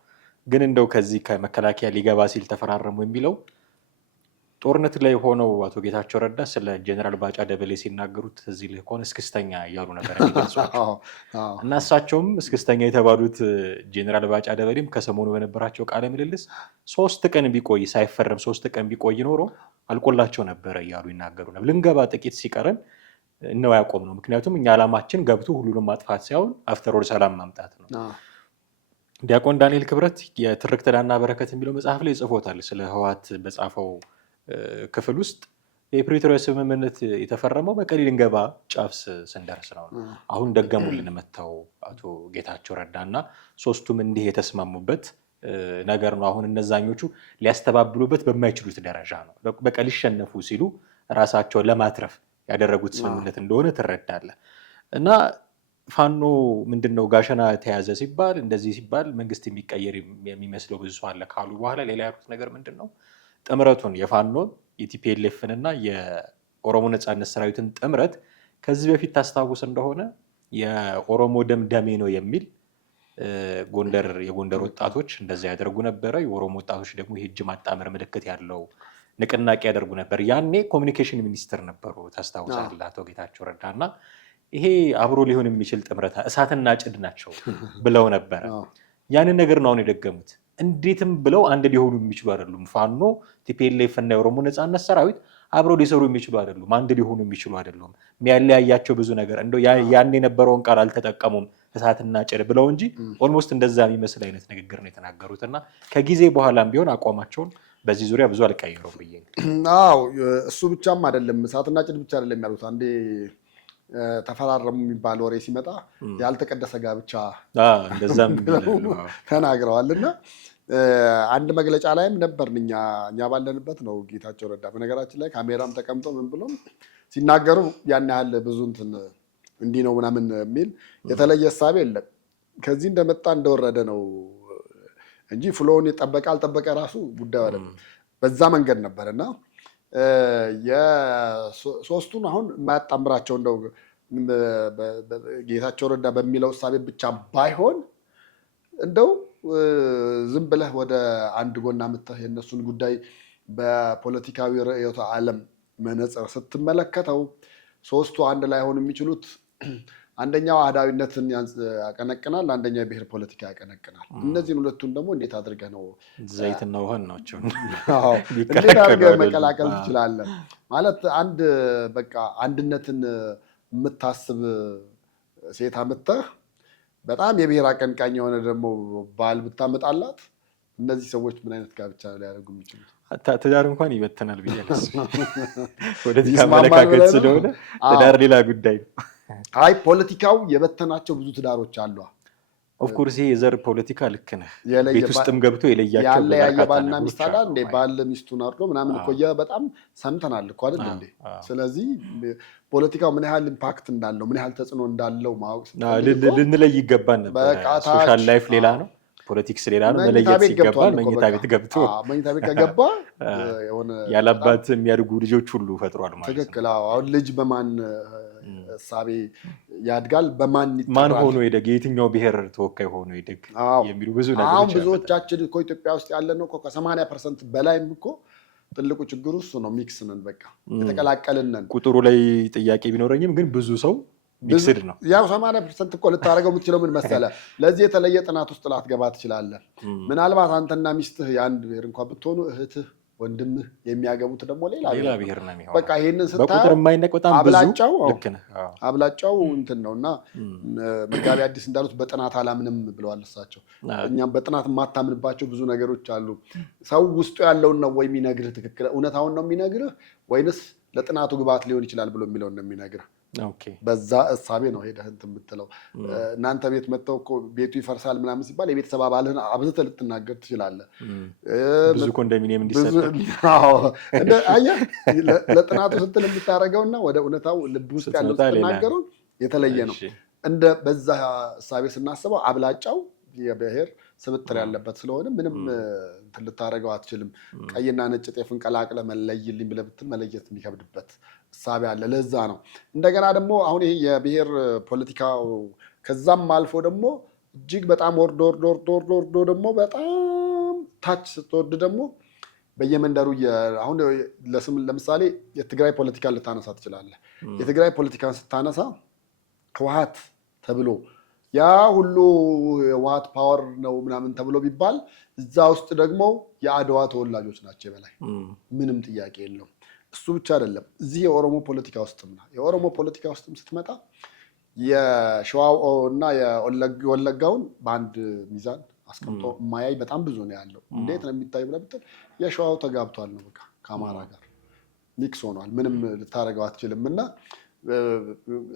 ግን እንደው ከዚህ ከመከላከያ ሊገባ ሲል ተፈራረሙ የሚለው ጦርነት ላይ ሆነው አቶ ጌታቸው ረዳ ስለ ጀነራል ባጫ ደበሌ ሲናገሩት እዚህ ላይ ከሆነ እስክስተኛ እያሉ ነበር የሚገልጿቸው እና እሳቸውም እስክስተኛ የተባሉት ጀነራል ባጫ ደበሌም ከሰሞኑ በነበራቸው ቃለ ምልልስ 3 ቀን ቢቆይ ሳይፈረም 3 ቀን ቢቆይ ኖሮ አልቆላቸው ነበረ እያሉ ይናገሩ ነበር። ልንገባ ጥቂት ሲቀረን ነው ያቆም ነው። ምክንያቱም እኛ ዓላማችን ገብቶ ሁሉንም ማጥፋት ሳይሆን አፍተሮል ሰላም ማምጣት ነው። ዲያቆን ዳንኤል ክብረት የትርክት ዕዳና በረከት የሚለው መጽሐፍ ላይ ጽፎታል። ስለ ህወሓት በጻፈው ክፍል ውስጥ የፕሪቶሪያ ስምምነት የተፈረመው መቀሌ ልንገባ ጫፍ ስንደርስ ነው። አሁን ደገሙልን መተው አቶ ጌታቸው ረዳ እና ሶስቱም እንዲህ የተስማሙበት ነገር ነው። አሁን እነዛኞቹ ሊያስተባብሉበት በማይችሉት ደረጃ ነው። በቃ ሊሸነፉ ሲሉ ራሳቸውን ለማትረፍ ያደረጉት ስምምነት እንደሆነ ትረዳለህ። እና ፋኖ ምንድነው ጋሸና ተያዘ ሲባል እንደዚህ ሲባል መንግስት የሚቀየር የሚመስለው ብዙ ሰው አለ ካሉ በኋላ ሌላ ያሉት ነገር ምንድን ነው? ጥምረቱን የፋኖን የቲፒኤልኤፍን እና የኦሮሞ ነጻነት ሰራዊትን ጥምረት ከዚህ በፊት ታስታውስ እንደሆነ የኦሮሞ ደም ደሜ ነው የሚል የጎንደር ወጣቶች እንደዚያ ያደርጉ ነበረ። የኦሮሞ ወጣቶች ደግሞ የእጅ ማጣመር ምልክት ያለው ንቅናቄ ያደርጉ ነበር። ያኔ ኮሚኒኬሽን ሚኒስትር ነበሩ ታስታውሳለህ አቶ ጌታቸው ረዳ እና ይሄ አብሮ ሊሆን የሚችል ጥምረት እሳትና ጭድ ናቸው ብለው ነበረ። ያንን ነገር ነው አሁን የደገሙት። እንዴትም ብለው አንድ ሊሆኑ የሚችሉ አይደሉም። ፋኖ ቲፒኤልኤፍ እና የኦሮሞ ነጻነት ሰራዊት አብረው ሊሰሩ የሚችሉ አይደሉም። አንድ ሊሆኑ የሚችሉ አይደሉም። የሚያለያያቸው ብዙ ነገር እንደው ያን የነበረውን ቃል አልተጠቀሙም እሳትና ጭድ ብለው እንጂ ኦልሞስት እንደዛ የሚመስል አይነት ንግግር ነው የተናገሩት እና ከጊዜ በኋላም ቢሆን አቋማቸውን በዚህ ዙሪያ ብዙ አልቀየሩም ብዬ። አዎ እሱ ብቻም አይደለም፣ እሳትና ጭድ ብቻ አይደለም ያሉት። አንዴ ተፈራረሙ የሚባል ወሬ ሲመጣ ያልተቀደሰ ጋብቻ እንደዛም ተናግረዋል። እና አንድ መግለጫ ላይም ነበርን እኛ ባለንበት ነው ጌታቸው ረዳ በነገራችን ላይ ካሜራም ተቀምጦ ምን ብሎም ሲናገሩ ያን ያህል ብዙ እንዲህ ነው ምናምን የሚል የተለየ እሳቤ የለም። ከዚህ እንደመጣ እንደወረደ ነው እንጂ ፍሎውን የጠበቀ አልጠበቀ ራሱ ጉዳዩ አይደለም። በዛ መንገድ ነበር እና የሶስቱን አሁን የማያጣምራቸው እንደው ጌታቸው ረዳ በሚለው እሳቤ ብቻ ባይሆን እንደው ዝም ብለህ ወደ አንድ ጎና ምተህ የእነሱን ጉዳይ በፖለቲካዊ ርዕዮተ ዓለም መነጽር ስትመለከተው ሶስቱ አንድ ላይ ሆኑ የሚችሉት አንደኛው አህዳዊነትን ያቀነቅናል፣ አንደኛው የብሔር ፖለቲካ ያቀነቅናል። እነዚህን ሁለቱን ደግሞ እንዴት አድርገህ ነው ዘይትና ውሃን ናቸው እንዴት አድርገህ መቀላቀል ትችላለህ? ማለት አንድ በቃ አንድነትን የምታስብ ሴት አምጥተህ በጣም የብሔር አቀንቃኝ የሆነ ደግሞ ባል ብታመጣላት እነዚህ ሰዎች ምን አይነት ጋብቻ ሊያደርጉ የሚችሉት? ትዳር እንኳን ይበተናል ብዬ ፖለቲካ አመለካከት ስለሆነ ትዳር ሌላ ጉዳይ ነው። አይ ፖለቲካው የበተናቸው ብዙ ትዳሮች አሉ። ኦፍኮርስ ይሄ የዘር ፖለቲካ ልክ ነህ። ቤት ውስጥም ገብቶ የለያቸው ያለ ባልና ሚስት አላ እንደ ባል ሚስቱን አርዶ ምናምን እኮ በጣም ሰምተናል እኮ አይደል እንዴ? ስለዚህ ፖለቲካው ምን ያህል ኢምፓክት እንዳለው ምን ያህል ተጽዕኖ እንዳለው ማወቅ ልንለይ ይገባን ነበር። ሶሻል ላይፍ ሌላ ነው፣ ፖለቲክስ ሌላ ነው። መለየት ሲገባል መኝታ ቤት ገብቶ መኝታ ቤት ከገባ ያለባት የሚያድጉ ልጆች ሁሉ ፈጥሯል ማለት ነው። ትክክል። አሁን ልጅ በማን እሳቤ ያድጋል፣ በማን ማን ሆኖ ይደግ፣ የትኛው ብሔር ተወካይ ሆኖ ይደግ የሚሉ ብዙ ነገሮች አሁን ብዙዎቻችን እኮ ኢትዮጵያ ውስጥ ያለ ነው እኮ ከ80% በላይም እኮ ትልቁ ችግሩ እሱ ነው። ሚክስ ነን፣ በቃ የተቀላቀልን ነን። ቁጥሩ ላይ ጥያቄ ቢኖረኝም ግን ብዙ ሰው ሚክስድ ነው። ያው 80% እኮ ልታደርገው የምትችለው ምን መሰለህ? ለዚህ የተለየ ጥናት ውስጥ ላትገባ ትችላለህ። ምናልባት አንተና ሚስትህ የአንድ ብሔር እንኳን ብትሆኑ እህትህ ወንድምህ የሚያገቡት ደግሞ ሌላ ብሔር ነው የሚሆነው። በቃ ይሄንን በቁጥር የማይነቅ በጣም ብዙ አብላጫው እንትን ነው እና መጋቢ አዲስ እንዳሉት በጥናት አላምንም ብለዋል እሳቸው። እኛም በጥናት የማታምንባቸው ብዙ ነገሮች አሉ። ሰው ውስጡ ያለውን ነው ወይ የሚነግርህ፣ ትክክል እውነታውን ነው የሚነግርህ ወይንስ ለጥናቱ ግብዓት ሊሆን ይችላል ብሎ የሚለውን ነው የሚነግርህ። በዛ እሳቤ ነው ሄደህ እንትን የምትለው። እናንተ ቤት መጥተው እኮ ቤቱ ይፈርሳል ምናምን ሲባል የቤተሰብ አባልህን አብዝተህ ልትናገር ትችላለህ። ብዙ ኮንዶሚኒየም እንዲሰጥ አየህ፣ ለጥናቱ ስትል የምታደርገውና ወደ እውነታው ልብ ውስጥ ያለው ስትናገረው የተለየ ነው። እንደ በዛ እሳቤ ስናስበው አብላጫው የብሔር ስብጥር ያለበት ስለሆነ ምንም እንትን ልታደርገው አትችልም። ቀይና ነጭ ጤፍን ቀላቅለህ መለይልኝ ብለህ ብትል መለየት የሚከብድበት እሳቤ አለ። ለዛ ነው እንደገና ደግሞ አሁን ይሄ የብሔር ፖለቲካው ከዛም አልፎ ደግሞ እጅግ በጣም ወርዶ ደግሞ በጣም ታች ስትወርድ ደግሞ በየመንደሩ አሁን ለምሳሌ የትግራይ ፖለቲካ ልታነሳ ትችላለህ። የትግራይ ፖለቲካን ስታነሳ ህወሓት ተብሎ ያ ሁሉ የህወሓት ፓወር ነው ምናምን ተብሎ ቢባል እዛ ውስጥ ደግሞ የአድዋ ተወላጆች ናቸው በላይ ምንም ጥያቄ የለውም። እሱ ብቻ አይደለም፣ እዚህ የኦሮሞ ፖለቲካ ውስጥም የኦሮሞ ፖለቲካ ውስጥም ስትመጣ የሸዋው እና የወለጋውን በአንድ ሚዛን አስቀምጦ የማያይ በጣም ብዙ ነው ያለው። እንዴት ነው የሚታይ ብለህ ብትል የሸዋው ተጋብቷል ነው በቃ ከአማራ ጋር ሚክስ ሆኗል። ምንም ልታደርገው አትችልም። እና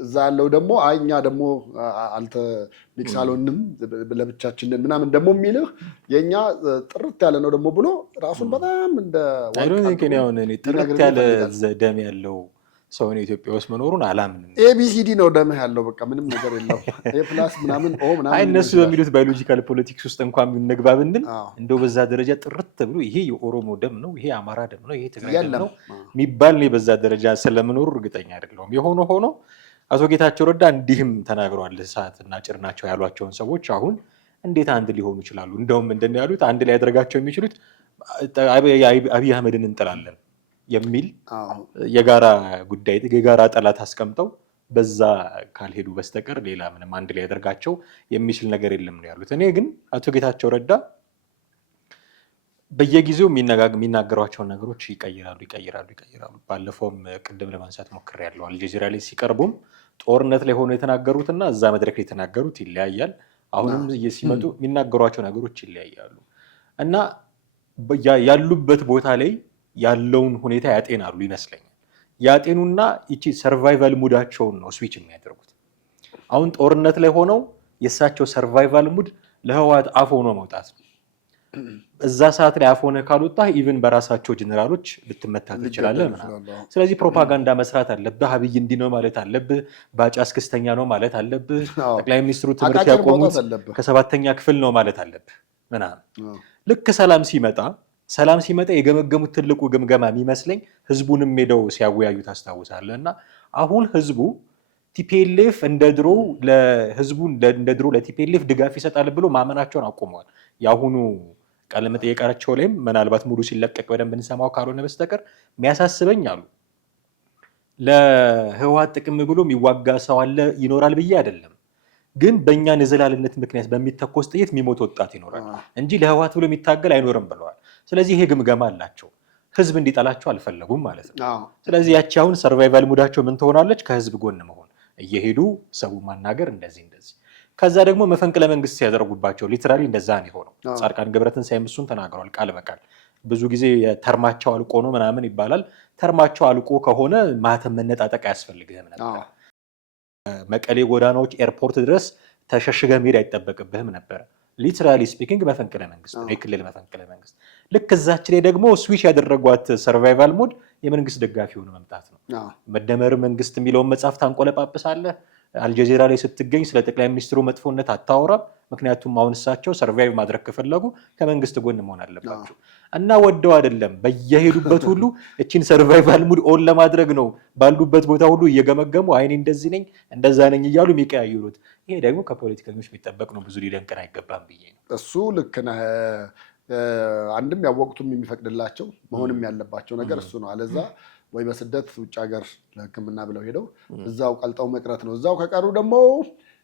እዛ ያለው ደግሞ እኛ ደግሞ አልተ ሚክስ አልሆንም ለብቻችንን ምናምን ደግሞ የሚልህ የእኛ ጥርት ያለ ነው ደግሞ ብሎ ራሱን በጣም እንደ ጥርት ያለ ደም ያለው ሰውን ኢትዮጵያ ውስጥ መኖሩን አላምንም። ኤቢሲዲ ነው ደምህ ያለው በቃ ምንም ነገር የለው ኤፕላስ ምናምን ምናምን እነሱ በሚሉት ባዮሎጂካል ፖለቲክስ ውስጥ እንኳን ብንግባ ብንል እንደው በዛ ደረጃ ጥርት ብሎ ይሄ የኦሮሞ ደም ነው፣ ይሄ አማራ ደም ነው፣ ይሄ ትግራይ ደም ነው የሚባል ነው በዛ ደረጃ ስለመኖሩ እርግጠኛ አይደለሁም። የሆነ ሆኖ አቶ ጌታቸው ረዳ እንዲህም ተናግረዋል። እሳትና ጭር ናቸው ያሏቸውን ሰዎች አሁን እንዴት አንድ ሊሆኑ ይችላሉ? እንደውም እንደነ ያሉት አንድ ላይ ያደርጋቸው የሚችሉት አብይ አህመድን እንጥላለን የሚል የጋራ ጉዳይ የጋራ ጠላት አስቀምጠው በዛ ካልሄዱ በስተቀር ሌላ ምንም አንድ ላይ ያደርጋቸው የሚችል ነገር የለም ነው ያሉት። እኔ ግን አቶ ጌታቸው ረዳ በየጊዜው የሚናገሯቸውን ነገሮች ይቀይራሉ። ባለፈውም ቅድም ለማንሳት ሞክሬያለሁ። አልጀዚራ ላይ ሲቀርቡም ጦርነት ላይ ሆኖ የተናገሩትና እዛ መድረክ ላይ የተናገሩት ይለያያል። አሁንም ሲመጡ የሚናገሯቸው ነገሮች ይለያያሉ እና ያሉበት ቦታ ላይ ያለውን ሁኔታ ያጤናሉ ይመስለኛል። ያጤኑና ይቺ ሰርቫይቫል ሙዳቸውን ነው ስዊች የሚያደርጉት። አሁን ጦርነት ላይ ሆነው የእሳቸው ሰርቫይቫል ሙድ ለህወሓት አፍ ሆኖ መውጣት ነው። እዛ ሰዓት ላይ አፍ ሆነ ካልወጣ ኢቭን በራሳቸው ጀነራሎች ልትመታ ትችላለህ ምናምን። ስለዚህ ፕሮፓጋንዳ መስራት አለብህ። አብይ እንዲህ ነው ማለት አለብህ። ባጫ አስክስተኛ ነው ማለት አለብህ። ጠቅላይ ሚኒስትሩ ትምህርት ያቆሙት ከ7ኛ ክፍል ነው ማለት አለብህ ምናምን። ልክ ሰላም ሲመጣ ሰላም ሲመጣ የገመገሙት ትልቁ ግምገማ የሚመስለኝ ህዝቡንም ሄደው ሲያወያዩ ታስታውሳለህ። እና አሁን ህዝቡ ቲፒኤልኤፍ እንደ ድሮ ለቲፒኤልኤፍ ድጋፍ ይሰጣል ብሎ ማመናቸውን አቁመዋል። የአሁኑ ቃለመጠይቃቸው ላይም ምናልባት ሙሉ ሲለቀቅ በደንብ እንሰማው ካልሆነ በስተቀር የሚያሳስበኝ አሉ ለህወሓት ጥቅም ብሎ የሚዋጋ ሰው አለ ይኖራል ብዬ አይደለም፣ ግን በእኛ ንዝላልነት ምክንያት በሚተኮስ ጥይት የሚሞት ወጣት ይኖራል እንጂ ለህወሓት ብሎ የሚታገል አይኖርም ብለዋል። ስለዚህ ይሄ ግምገማ አላቸው። ህዝብ እንዲጠላቸው አልፈለጉም ማለት ነው። ስለዚህ ያቺ አሁን ሰርቫይቫል ሙዳቸው ምን ትሆናለች? ከህዝብ ጎን መሆን፣ እየሄዱ ሰው ማናገር፣ እንደዚህ ከዛ ደግሞ መፈንቅለ መንግስት ሲያደርጉባቸው ሊትራሊ እንደዛ ነው የሆነው። ጻድቃን ገብረትንሳኤም እሱን ተናግረዋል ቃል በቃል። ብዙ ጊዜ ተርማቸው አልቆ ነው ምናምን ይባላል። ተርማቸው አልቆ ከሆነ ማህተም መነጣጠቅ አያስፈልግህም ነበር። መቀሌ ጎዳናዎች ኤርፖርት ድረስ ተሸሽገ መሄድ አይጠበቅብህም ነበር። ሊትራሊ ስፒኪንግ መፈንቅለ መንግስት ነው፣ የክልል መፈንቅለ መንግስት። ልክ እዛች ላይ ደግሞ ስዊች ያደረጓት ሰርቫይቫል ሞድ የመንግስት ደጋፊ ሆኖ መምጣት ነው። መደመር መንግስት የሚለውን መጽሐፍ ታንቆለጳጵሳለህ። አልጀዚራ ላይ ስትገኝ ስለ ጠቅላይ ሚኒስትሩ መጥፎነት አታወራም። ምክንያቱም አሁን እሳቸው ሰርቫይቭ ማድረግ ከፈለጉ ከመንግስት ጎን መሆን አለባቸው እና ወደው አይደለም በየሄዱበት ሁሉ እቺን ሰርቫይቫል ሙድ ኦን ለማድረግ ነው ባሉበት ቦታ ሁሉ እየገመገሙ አይኔ እንደዚህ ነኝ እንደዛ ነኝ እያሉ የሚቀያየሩት። ይሄ ደግሞ ከፖለቲከኞች የሚጠበቅ ነው፣ ብዙ ሊደንቀን አይገባም ብዬ ነው። እሱ ልክ ነህ። አንድም ያወቅቱም የሚፈቅድላቸው መሆንም ያለባቸው ነገር እሱ ነው። አለዛ ወይ በስደት ውጭ ሀገር ለሕክምና ብለው ሄደው እዛው ቀልጠው መቅረት ነው። እዛው ከቀሩ ደግሞ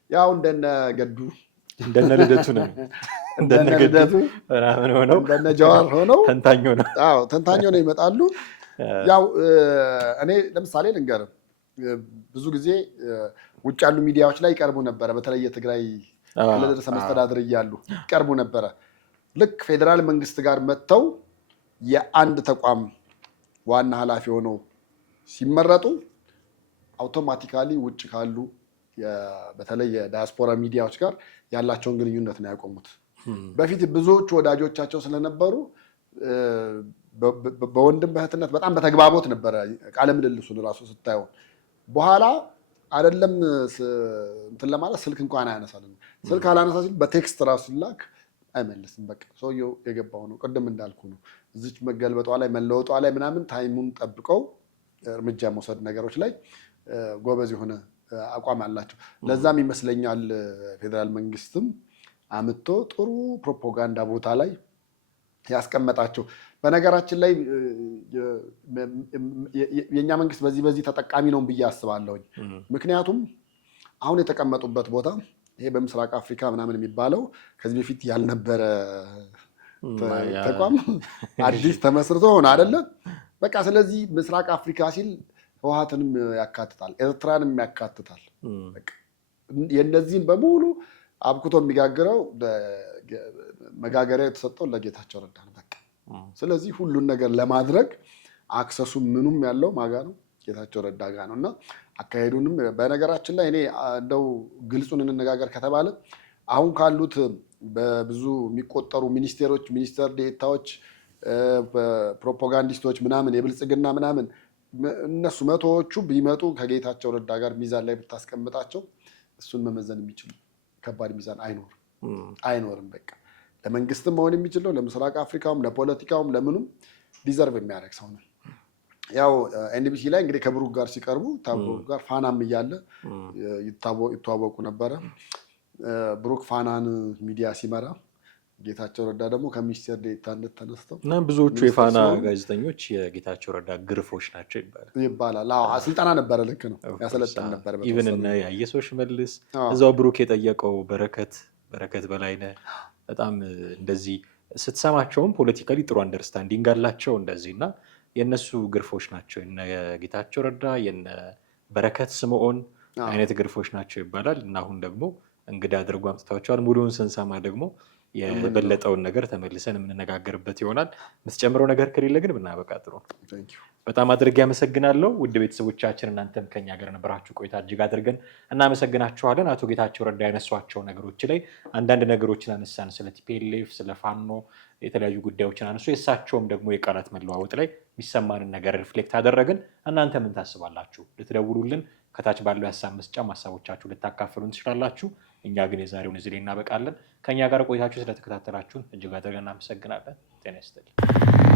ያው እንደነ ገዱ እንደነ ልደቱ ነው እንደነ ገዱ ሆነው እንደነ ጀዋር ሆነው ተንታኞ ነው ይመጣሉ። ያው እኔ ለምሳሌ ልንገርህ፣ ብዙ ጊዜ ውጭ ያሉ ሚዲያዎች ላይ ይቀርቡ ነበረ። በተለይ የትግራይ ክልል ርዕሰ መስተዳድር እያሉ ይቀርቡ ነበረ። ልክ ፌዴራል መንግስት ጋር መጥተው የአንድ ተቋም ዋና ኃላፊ ሆነው ሲመረጡ አውቶማቲካሊ ውጭ ካሉ በተለይ የዳያስፖራ ሚዲያዎች ጋር ያላቸውን ግንኙነት ነው ያቆሙት። በፊት ብዙዎቹ ወዳጆቻቸው ስለነበሩ በወንድም በእህትነት በጣም በተግባቦት ነበረ ቃለ ምልልሱን ራሱ ስታየው። በኋላ አይደለም እንትን ለማለት ስልክ እንኳን አያነሳልም። ስልክ አላነሳ ሲል በቴክስት ራሱ ላክ አይመልስም። በቃ ሰውየው የገባው ነው። ቅድም እንዳልኩ ነው። እዚች መገልበጧ ላይ መለወጧ ላይ ምናምን ታይሙን ጠብቀው እርምጃ መውሰድ ነገሮች ላይ ጎበዝ የሆነ አቋም አላቸው። ለዛም ይመስለኛል ፌዴራል መንግስትም አምጥቶ ጥሩ ፕሮፓጋንዳ ቦታ ላይ ያስቀመጣቸው። በነገራችን ላይ የእኛ መንግስት በዚህ ተጠቃሚ ነው ብዬ አስባለሁኝ። ምክንያቱም አሁን የተቀመጡበት ቦታ ይሄ በምስራቅ አፍሪካ ምናምን የሚባለው ከዚህ በፊት ያልነበረ ተቋም አዲስ ተመስርቶ ሆነ አይደለ? በቃ ስለዚህ ምስራቅ አፍሪካ ሲል ህወሓትንም ያካትታል፣ ኤርትራንም ያካትታል። የእነዚህን በሙሉ አብኩቶ የሚጋግረው መጋገሪያ የተሰጠው ለጌታቸው ረዳ ነው። በቃ ስለዚህ ሁሉን ነገር ለማድረግ አክሰሱ ምኑም ያለው ማጋ ነው፣ ጌታቸው ረዳ ጋ ነው። እና አካሄዱንም በነገራችን ላይ እኔ እንደው ግልጹን እንነጋገር ከተባለ አሁን ካሉት በብዙ የሚቆጠሩ ሚኒስቴሮች፣ ሚኒስተር ዴኤታዎች፣ ፕሮፓጋንዲስቶች ምናምን የብልጽግና ምናምን እነሱ መቶዎቹ ቢመጡ ከጌታቸው ረዳ ጋር ሚዛን ላይ ብታስቀምጣቸው እሱን መመዘን የሚችሉ ከባድ ሚዛን አይኖርም። በቃ ለመንግስትም መሆን የሚችለው ለምስራቅ አፍሪካውም ለፖለቲካውም ለምኑም ዲዘርቭ የሚያደርግ ሰው ነው። ያው ኤንቢሲ ላይ እንግዲህ ከብሩክ ጋር ሲቀርቡ ብሩክ ጋር ፋናም እያለ ይተዋወቁ ነበረ። ብሩክ ፋናን ሚዲያ ሲመራ ጌታቸው ረዳ ደግሞ ከሚኒስቴር ዴኤታነት ተነስተው እና ብዙዎቹ የፋና ጋዜጠኞች የጌታቸው ረዳ ግርፎች ናቸው ይባላል። ስልጠና ነበረ፣ ልክ ነው፣ ያሰለጥን ነበረ። ኢቨን እና ያየሰው ሽመልስ እዛው ብሩክ የጠየቀው በረከት በላይነህ በጣም እንደዚህ ስትሰማቸውም ፖለቲካሊ ጥሩ አንደርስታንዲንግ አላቸው እንደዚህ እና የእነሱ ግርፎች ናቸው። የነ ጌታቸው ረዳ የነ በረከት ስምዖን አይነት ግርፎች ናቸው ይባላል። እና አሁን ደግሞ እንግዳ አድርጎ አምጥታቸዋል። ሙሉውን ስንሰማ ደግሞ የበለጠውን ነገር ተመልሰን የምንነጋገርበት ይሆናል። የምትጨምረው ነገር ከሌለ ግን ብናበቃ ጥሩ ነው። በጣም አድርጌ አመሰግናለሁ። ውድ ቤተሰቦቻችን እናንተም ከኛ ጋር ነበራችሁ ቆይታ እጅግ አድርገን እናመሰግናችኋለን። አቶ ጌታቸው ረዳ ያነሷቸው ነገሮች ላይ አንዳንድ ነገሮችን አነሳን። ስለ ቲፒኤልኤፍ፣ ስለ ፋኖ የተለያዩ ጉዳዮችን አነሱ። የእሳቸውም ደግሞ የቃላት መለዋወጥ ላይ የሚሰማንን ነገር ሪፍሌክት አደረግን። እናንተ ምን ታስባላችሁ? ልትደውሉልን ከታች ባለው የሀሳብ መስጫ ሀሳቦቻችሁ ልታካፍሉን ትችላላችሁ። እኛ ግን የዛሬውን እዚህ ላይ እናበቃለን። ከእኛ ጋር ቆይታችሁ ስለተከታተላችሁን እጅግ አድርገን እናመሰግናለን። ጤና ይስጥልኝ።